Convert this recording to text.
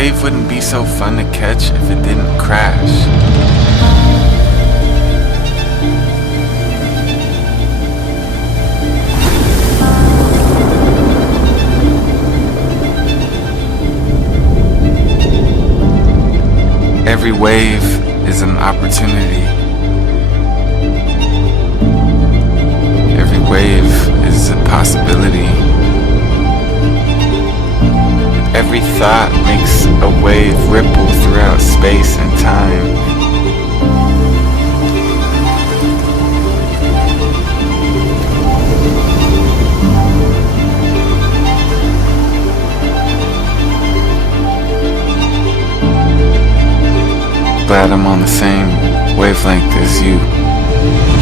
wave wouldn't be so fun to catch if it didn't crash. Every wave is an opportunity. Every wave is a possibility. Every thought makes a wave ripple throughout space and time. Glad I'm on the same wavelength as you.